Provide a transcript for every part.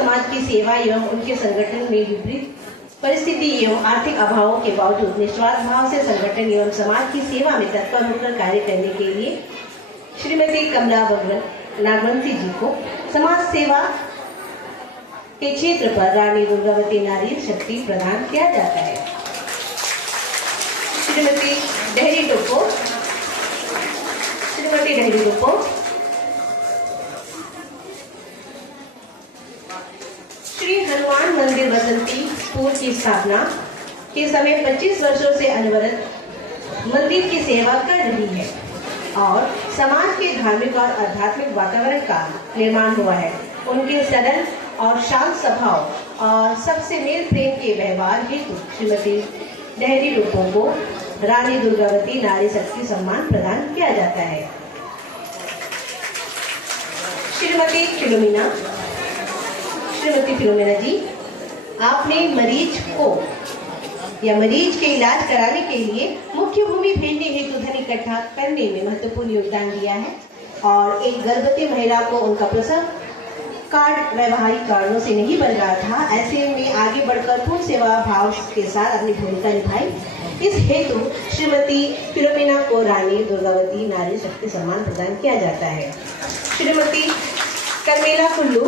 समाज की सेवा एवं उनके संगठन में विपरीत परिस्थिति एवं आर्थिक अभावों के बावजूद निस्वार्थ भाव से संगठन एवं समाज की सेवा में तत्पर होकर कार्य करने के लिए श्रीमती कमला नागवंती जी को समाज सेवा के क्षेत्र पर रानी दुर्गावती नारी शक्ति प्रदान किया जाता है। श्रीमती डेहरी डोपो श्री हनुमान मंदिर बसंतीपुर की स्थापना के समय 25 वर्षों से अनवरत मंदिर की सेवा कर रही है और समाज के धार्मिक और आध्यात्मिक वातावरण का निर्माण हुआ है। उनके सरल और शांत स्वभाव और सबसे मेल प्रेम के व्यवहार हेतु श्रीमती डेहरी डोपो को रानी दुर्गावती नारी शक्ति सम्मान प्रदान किया जाता है। श्रीमती फिलोमिना जी, आपने मरीज के इलाज कराने के लिए मुख्य भूमि भेजने हेतु धन इकट्ठा करने में महत्वपूर्ण योगदान दिया है और एक गर्भवती महिला को उनका प्रसव कार्ड वैवाहिक कारणों से नहीं बन रहा था, ऐसे में आगे बढ़कर पूर्ण सेवा भाव के साथ अपनी भूमिका निभाई। इस हेतु श्रीमती फिलोमिना को रानी दुर्गावती नारी शक्ति सम्मान प्रदान किया जाता है। श्रीमती कर्मेला कुल्लू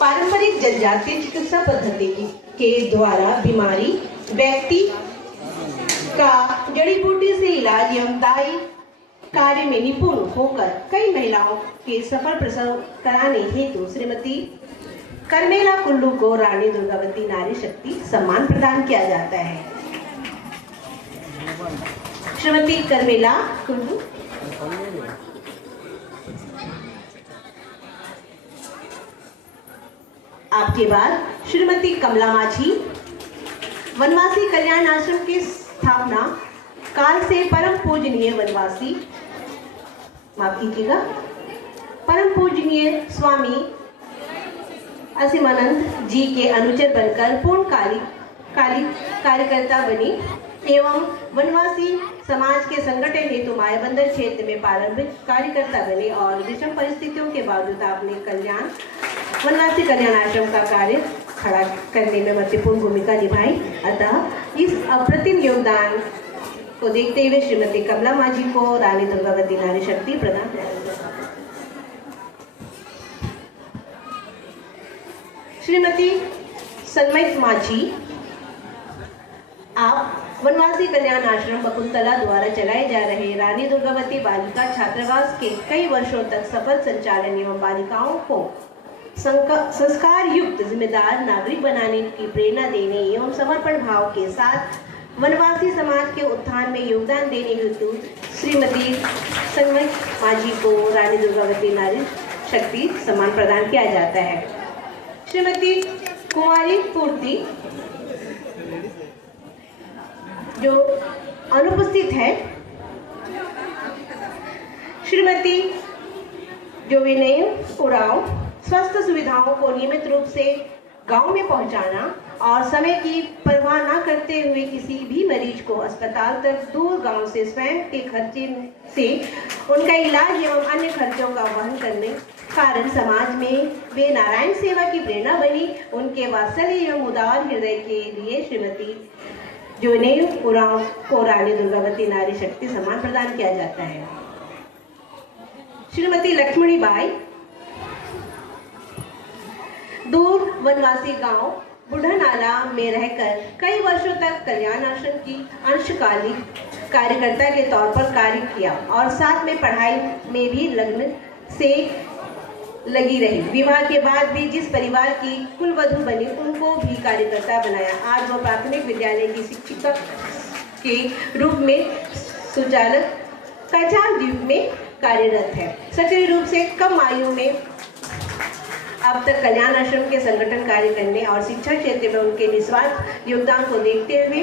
पारंपरिक जनजातीय चिकित्सा पद्धति के द्वारा बीमारी व्यक्ति का जड़ी बूटी से इलाज एवं दाई कार्य में निपुण होकर कई महिलाओं के सफल प्रसव कराने हेतु श्रीमती कर्मेला कुल्लू को रानी दुर्गावती नारी शक्ति सम्मान प्रदान किया जाता है। श्रीमती कर्मेला कुल्लू आपके बाद श्रीमती कमला माझी वनवासी कल्याण आश्रम की स्थापना काल से परम पूजनीय स्वामी असीमानंद जी के अनुचर बनकर पूर्णकालिक कार्यकर्ता बनी एवं वनवासी समाज के संगठन हेतु मायाबंदर क्षेत्र में प्रारंभिक कार्यकर्ता बने और विषम परिस्थितियों के बावजूद आपने वनवासी कल्याण आश्रम का कार्य खड़ा करने में महत्वपूर्ण भूमिका निभाई। अतः इस अप्रतिम योगदान को देखते हुए श्रीमती कमला माझी को रानी दुर्गावती नारी शक्ति प्रदान किया जाता है। श्रीमती सन्मयी माझी, आप वनवासी कल्याण आश्रम बकुंतला द्वारा चलाए जा रहे रानी दुर्गावती बालिका छात्रावास के कई वर्षों तक सफल संचालन एवं बालिकाओं को संस्कार युक्त जिम्मेदार नागरिक बनाने की प्रेरणा देने एवं समर्पण भाव के साथ वनवासी समाज के उत्थान में योगदान देने हेतु श्रीमती सन्मयी माझी को रानी दुर्गावती नारी शक्ति सम्मान प्रदान किया जाता है। श्रीमती कुमारी पूर्ति जो अनुपस्थित है, श्रीमती जोविनय उराव स्वास्थ्य सुविधाओं को नियमित रूप से गांव में पहुंचाना और समय की परवाह न करते हुए किसी भी मरीज को अस्पताल तक दूर गांव से स्वयं के खर्चे से उनका इलाज एवं अन्य खर्चों का वहन करने कारण समाज में वे नारायण सेवा की प्रेरणा बनी। उनके वात्सल्य एवं उदार हृदय के लिए श्रीमती जोविनय उराव को रानी दुर्गावती नारी शक्ति सम्मान प्रदान किया जाता है। श्रीमती लक्ष्मणी बाई दूर वनवासी गांव बुढ़ानाला में रहकर कई वर्षों तक कल्याण आश्रम की अंशकालिक कार्यकर्ता के तौर पर कार्य किया और साथ में पढ़ाई में भी लगन से लगी रही। विवाह के बाद भी जिस परिवार की कुलवधु बनी उनको भी कार्यकर्ता बनाया। आज वो प्राथमिक विद्यालय की शिक्षिका के रूप में सुचालक कचाल द्वीप में कार्यरत है। सक्रिय रूप से कम आयु में अब तक कल्याण आश्रम के संगठन कार्य करने और शिक्षा क्षेत्र में उनके निस्वार्थ योगदान को देखते हुए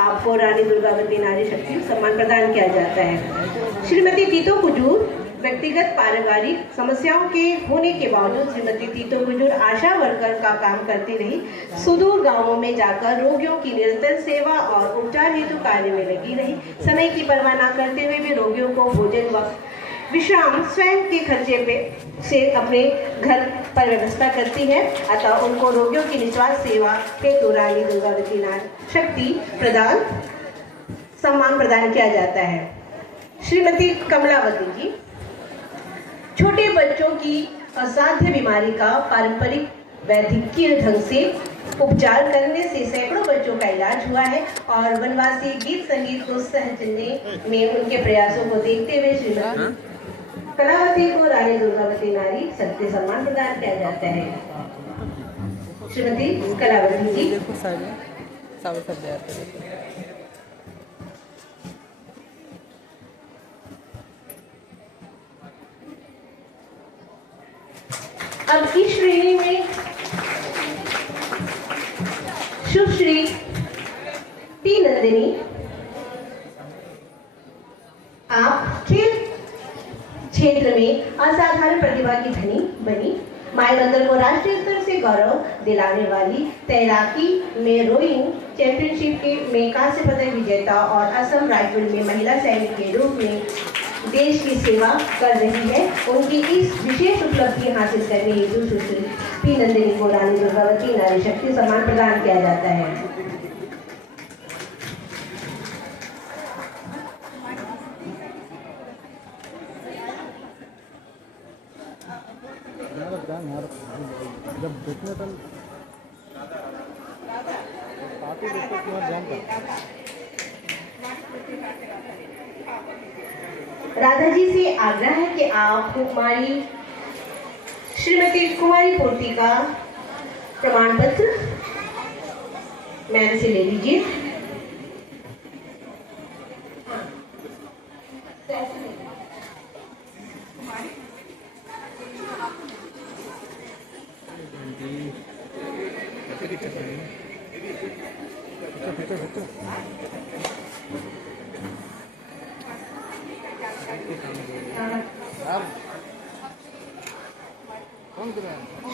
आपको रानी दुर्गावती नारी शक्ति सम्मान प्रदान किया जाता है। श्रीमती तीतो कुजूर व्यक्तिगत पारिवारिक समस्याओं के होने के बावजूद श्रीमती तीतो कुजूर आशा वर्कर का काम करती रही। सुदूर गांवों में जाकर रोगियों की निरंतर सेवा और उपचार हेतु कार्य में लगी रही। समय की परवाह न करते हुए भी रोगियों को भोजन व विश्राम स्वयं के खर्चे पे से अपने घर पर व्यवस्था करती है, अतः उनको रोगियों की निस्वार्थ सेवा हेतु रानी दुर्गावती नारी शक्ति प्रदान सम्मान प्रदान किया जाता है। श्रीमती कमलावती जी छोटे बच्चों की असाध्य बीमारी का पारंपरिक वैद्यकीय ढंग से उपचार करने से सैकड़ों बच्चों का इलाज हुआ है और वनवासी गीत संगीत को सहेजने में उनके प्रयासों को देखते हुए श्रीमती कलावती को रानी दुर्गावती नारी शक्ति सम्मान प्रदान किया जाता है। श्रीमती कलावती जी अब की श्रेणी में सुश्री टी नंदिनी, आप खेल क्षेत्र में असाधारण प्रतिभा की धनी बनी। माई मंदिर को राष्ट्रीय स्तर से गौरव दिलाने वाली तैराकी में रोइंग चैंपियनशिप में कांस्य पदक विजेता और असम राइफल में महिला सैनिक के रूप में देश की सेवा कर रही है। उनकी इस विशेष उपलब्धि हासिल करने हेतु सुश्री पी नंदिनी को रानी दुर्गावती नारी शक्ति सम्मान प्रदान किया जाता है। जब देखने तक पार्टी देखते तुम्हारा जाम करता। राधा जी से आग्रह है कि आप कुमारी श्रीमती कुमारी पूर्ति का प्रमाण पत्र मैम से ले लीजिए।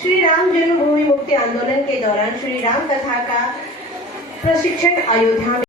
श्री राम जन्मभूमि मुक्ति आंदोलन के दौरान श्री राम कथा का प्रशिक्षण अयोध्या में